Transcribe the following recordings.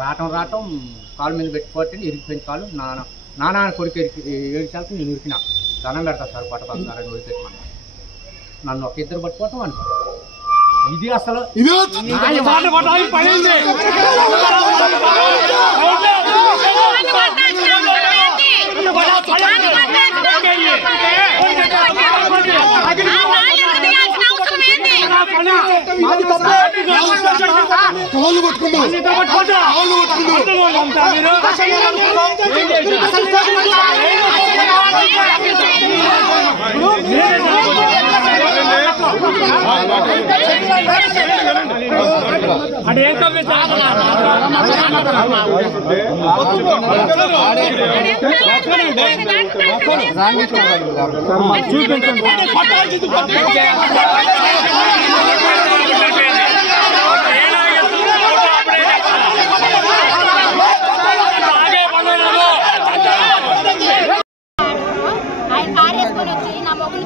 రావటం కాలు మీద పెట్టుకోవట్టే ఇరిగిపోయిన కాలు నానా కొడుకు ఏడిచాలకు నేను ఉరికినా దండం పెడతా సార్ పట్టబాకు సార్ అని ఉరికెట్టమన్నా నన్ను ఒక ఇద్దరు పట్టుకోవటం అనుకో ఇది అసలు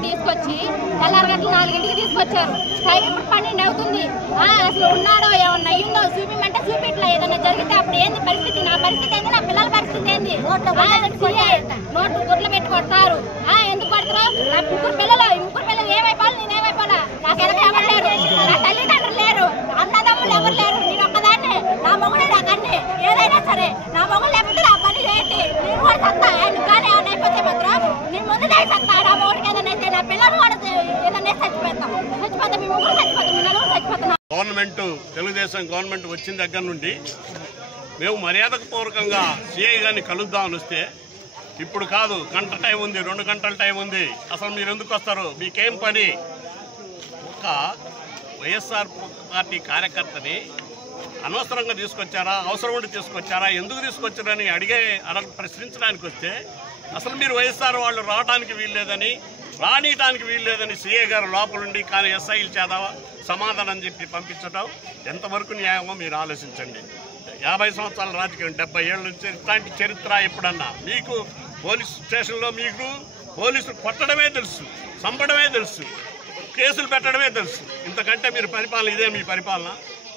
తీసుకొచ్చి తెల్లారగట్ల 4ంటికి తీసుకొచ్చారు. టైం ఇప్పుడు 12 అవుతుంది. అసలు ఉన్నాడో ఏమన్నా అయ్యిందో చూపిమంటే చూపిట్లా. ఏదన్నా జరిగితే అప్పుడు ఏంది పరిస్థితి? నా పరిస్థితి ఏంది? నా పిల్లల పరిస్థితి ఏంది? నోట్లు గుడ్లు పెట్టి కొడతారు. ఎందుకు కొడతారు? నా ముగ్గురు పిల్లలు ఏమైపోవాలి? నేనేమైపోలా? నాకు వెనక ఎవరు లేరు, నా తల్లిదండ్రులు లేరు, అన్నదమ్ములు ఎవరు లేరు. నేను ఒక్కదాన్ని, నా మొగుడే నాకన్నీ. ఏదైనా సరే నా మొగుడు లేకపోతే నా పని చేయండి. నేను కూడా సత్తా ఆయన కానీ ఏమైనా అయిపోతే మాత్రం నేను ముందు సత్తా. నా మొగుడికి ఏదైనా అయితే నా పిల్లలు కూడా ఏదైనా చచ్చిపోతాం. మీ ముగ్గురు చచ్చిపోతాం, మీ నలుగురు చచ్చిపోతాం. గవర్నమెంట్ తెలుగుదేశం గవర్నమెంట్ వచ్చిన దగ్గర నుండి మేము మర్యాదకు పూర్వకంగా సిఐ గారిని కలుద్దామని వస్తే ఇప్పుడు కాదు, గంట టైం ఉంది, 2 గంటల టైం ఉంది, అసలు మీరు ఎందుకు వస్తారు, మీకేం పని? ఒక వైఎస్ఆర్ పార్టీ కార్యకర్తని అనవసరంగా తీసుకొచ్చారా, అవసరం ఉండి తీసుకొచ్చారా, ఎందుకు తీసుకొచ్చారని ప్రశ్నించడానికి వస్తే అసలు మీరు వైఎస్ఆర్ వాళ్ళు రావడానికి వీల్లేదని, రానియటానికి వీల్లేదని సిఐ గారు లోపలుండి కానీ ఎస్ఐలు చేత సమాధానం చెప్పి పంపించడం ఎంతవరకు న్యాయమో మీరు ఆలోచించండి. 50 సంవత్సరాల రాజకీయం, 70 ఏళ్ళ నుంచి ఇట్లాంటి చరిత్ర ఎప్పుడన్నా మీకు పోలీస్ స్టేషన్లో మీకు పోలీసులు కొట్టడమే తెలుసు, చంపడమే తెలుసు, కేసులు పెట్టడమే తెలుసు. ఇంతకంటే మీరు పరిపాలన ఇదే మీ పరిపాలన?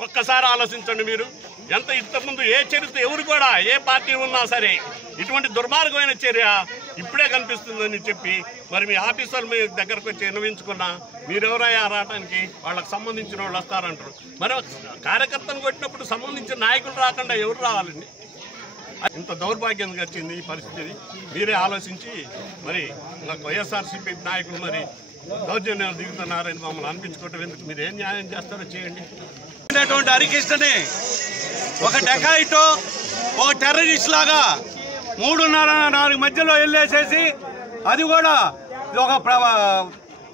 ఒక్కసారి ఆలోచించండి. మీరు ఎంత ఇంతకుముందు ఏ చరిత్ర ఎవరు కూడా ఏ పార్టీ ఉన్నా సరే ఇటువంటి దుర్మార్గమైన చర్య ఇప్పుడే కనిపిస్తుందని చెప్పి మరి మీ ఆఫీసర్లు మీ దగ్గరకు వచ్చి విన్నవించుకున్నా మీరెవరైనా రావడానికి వాళ్ళకి సంబంధించిన వాళ్ళు వస్తారంటారు. మరి కార్యకర్తను కొట్టినప్పుడు సంబంధించిన నాయకులు రాకుండా ఎవరు రావాలండి? ఇంత దౌర్భాగ్యంగా వచ్చింది ఈ పరిస్థితి. మీరే ఆలోచించి మరి వైఎస్ఆర్సీపీ నాయకులు మరి దౌర్జన్యాలు దిగుతున్నారని మమ్మల్ని అనిపించుకోవటం ఎందుకు? మీరు ఏం న్యాయం చేస్తారో చేయండి. హరికృష్ణని ఒక డెకాయిటో ఒక టెర్రరిస్ట్ లాగా 3:30-4 మధ్యలో వెళ్ళేసేసి, అది కూడా ఒక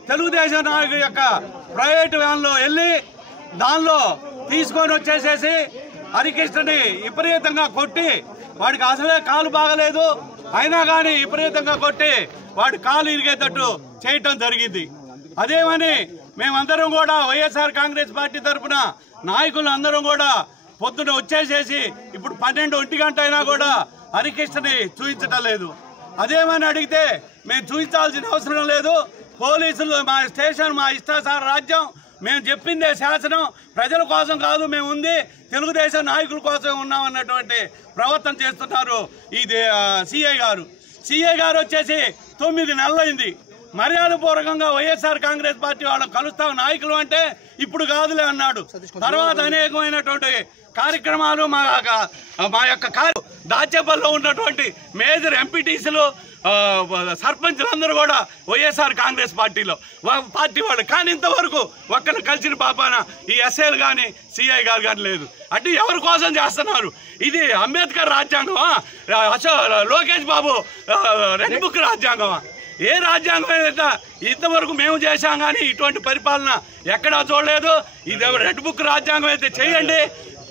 తెలుగుదేశం నాయకుడి యొక్క ప్రైవేటు వ్యాన్లో వెళ్ళి దానిలో తీసుకొని వచ్చేసేసి హరికృష్ణని విపరీతంగా కొట్టి, వాడికి అసలే కాలు బాగలేదు అయినా కానీ విపరీతంగా కొట్టి వాడి కాలు ఇరిగేటట్టు చేయటం జరిగింది. అదేమని మేమందరం కూడా వైఎస్ఆర్ కాంగ్రెస్ పార్టీ తరఫున నాయకులు అందరం కూడా పొద్దున వచ్చేసేసి ఇప్పుడు 12-1 గంట అయినా కూడా హరికృష్ణని చూపించటం లేదు. అదేమని అడిగితే మేము చూపించాల్సిన అవసరం లేదు, పోలీసులు మా స్టేషన్ మా ఇష్టాసార రాజ్యం, మేము చెప్పిందే శాసనం, ప్రజల కోసం కాదు మేము ఉంది, తెలుగుదేశం నాయకుల కోసం ఉన్నామన్నటువంటి ప్రవర్తన చేస్తున్నారు ఇది సిఐ గారు వచ్చేసి 9 నెలలైంది. మర్యాదపూర్వకంగా వైఎస్ఆర్ కాంగ్రెస్ పార్టీ వాళ్ళని కలుస్తాం నాయకులు అంటే ఇప్పుడు కాదులే అన్నాడు. తర్వాత అనేకమైనటువంటి కార్యక్రమాలు మా యొక్క దాచేపల్లిలో ఉన్నటువంటి మేజర్ ఎంపీటీసీలు సర్పంచులందరూ కూడా వైఎస్ఆర్ కాంగ్రెస్ పార్టీ వాళ్ళు, కానీ ఇంతవరకు ఒక్కరిని కలిసిన పాపాన ఈ ఎస్ఐలు కానీ సిఐ గారు కానీ లేదు. అంటే ఎవరి కోసం చేస్తున్నారు? ఇది అంబేద్కర్ రాజ్యాంగమా? Lokesh Babu red book రాజ్యాంగమా? ఏ రాజ్యాంగం అయితే ఇంతవరకు మేము చేశాం కానీ ఇటువంటి పరిపాలన ఎక్కడా చూడలేదు. ఇది రెడ్ బుక్ రాజ్యాంగం అయితే చేయండి,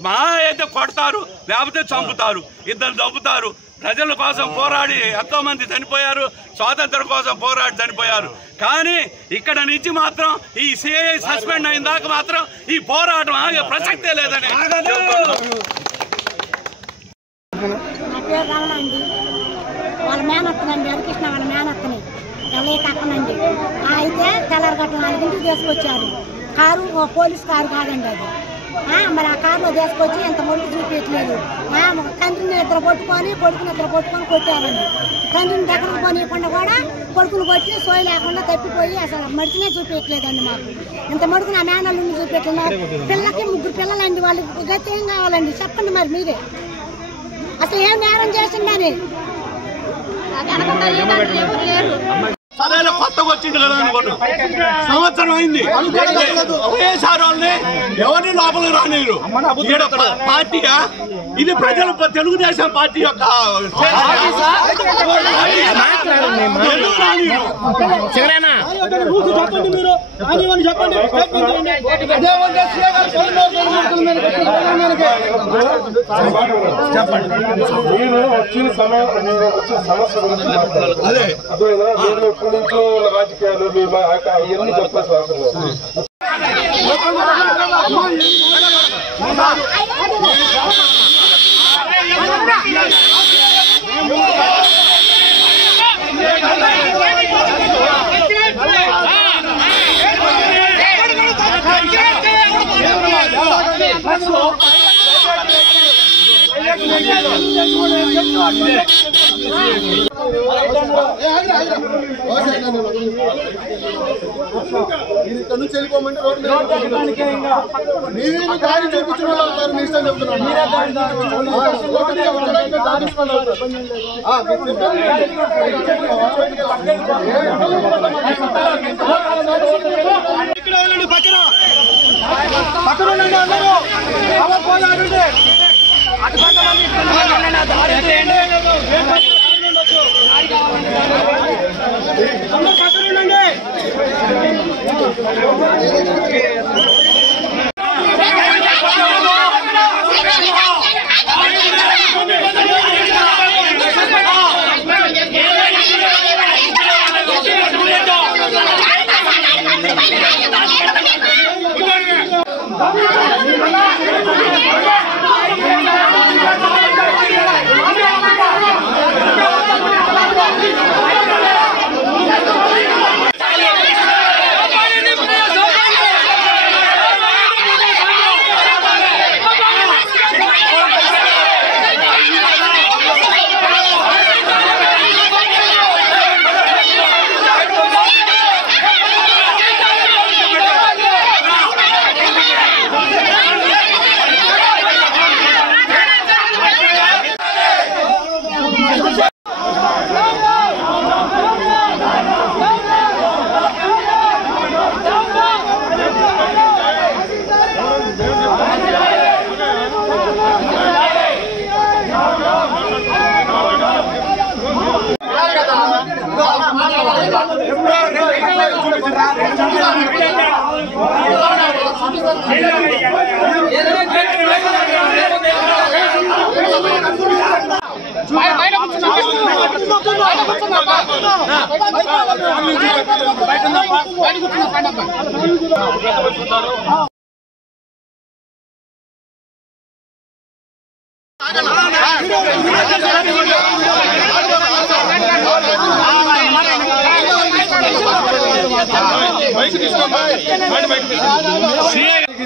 మా అయితే కొడతారు, లేకపోతే చంపుతారు, ఇద్దరు చంపుతారు. ప్రజల కోసం పోరాడి ఎంతో మంది చనిపోయారు, స్వాతంత్రం కోసం పోరాడి చనిపోయారు. కానీ ఇక్కడ నుంచి మాత్రం ఈ సిఐ సస్పెండ్ అయిన దాకా మాత్రం ఈ పోరాటం ఆగే ప్రసక్తే లేదని. వాళ్ళ మేనత్తనండి, హరికృష్ణ వాళ్ళ మేనత్తని కక్కనండి. అయితే తెల్లారగట్ల 4ంటికి తీసుకొచ్చారు. కారు పోలీస్ కారు కాదండి, అది మరి ఆ కారులో తీసుకొచ్చి ఎంత మొదలు చూపించలేదు. తండ్రిని ఇద్దరు కొట్టుకొని కొడుకుని ఇద్దరు కొట్టుకొని కొట్టారండి. తండ్రిని దగ్గరకు పోనీయకుండా కూడా కొడుకుని కొట్టి సోయి లేకుండా తప్పిపోయి అసలు మడిచినే చూపించలేదండి. మాకు ఇంత మడుకు నా మేనల్ని చూపించలేదు. పిల్లకి 3 పిల్లలండి. వాళ్ళకి గతి ఏం కావాలండి చెప్పండి మరి మీరే. అసలు ఏం నేరం చేసిందని సరైన కొత్తగా వచ్చింది కదా అనుకున్నాం. సంవత్సరం అయింది వైఎస్ఆర్ వాళ్ళని ఎవరిని లోపలికి రానిరు. పార్టీగా ఇది ప్రజలు తెలుగుదేశం పార్టీ యొక్క ఎప్పటి నుంచో ఉన్న రాజకీయాలు ఇవన్నీ చెప్పాల్సిన అవసరం లేదు. ఇక్కడ నుంచి వెళ్ళిపోమంటే రోడ్డు దారి చూపించిన వాళ్ళు మీ ఇష్టం చెప్తున్నాను. పక్కన పక్కన ఉండండి అందరూ అటు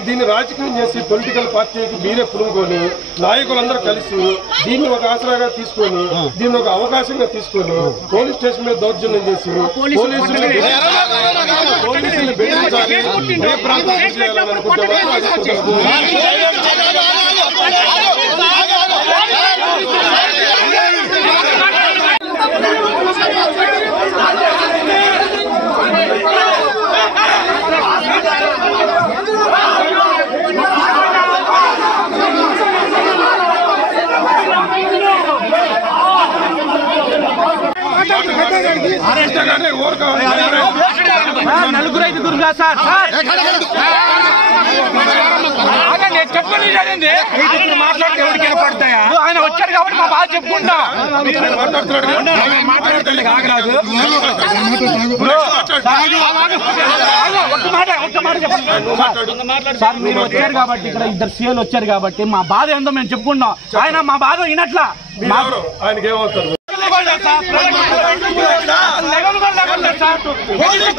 దీన్ని రాజకీయం చేసి పొలిటికల్ పార్టీకి మీరే పులుముకొని నాయకులందరూ కలిసి దీన్ని ఒక ఆసరాగా తీసుకొని దీన్ని ఒక అవకాశంగా తీసుకొని పోలీస్ స్టేషన్ మీద దౌర్జన్యం చేసి పోలీసులు బెదిరించాలి నలుగురు ఐదుగురు కాదు సార్ చెప్పండి మాట్లాడితే ఎవరికి వినపడతాయా? ఆయన వచ్చారు కాబట్టి మా బాధ చెప్పుకుంటా మాట్లాడుతుంది కాగరాదు. ఒక్క మాట చెప్పండి సార్. మీరు వచ్చారు కాబట్టి ఇక్కడ ఇద్దరు సీఎలు వచ్చారు కాబట్టి మా బాధ ఏందో మేము చెప్పుకుంటాం. ఆయన మా బాధ వినట్లా. ఆయనకి ఏమవుతారు? పోలీస్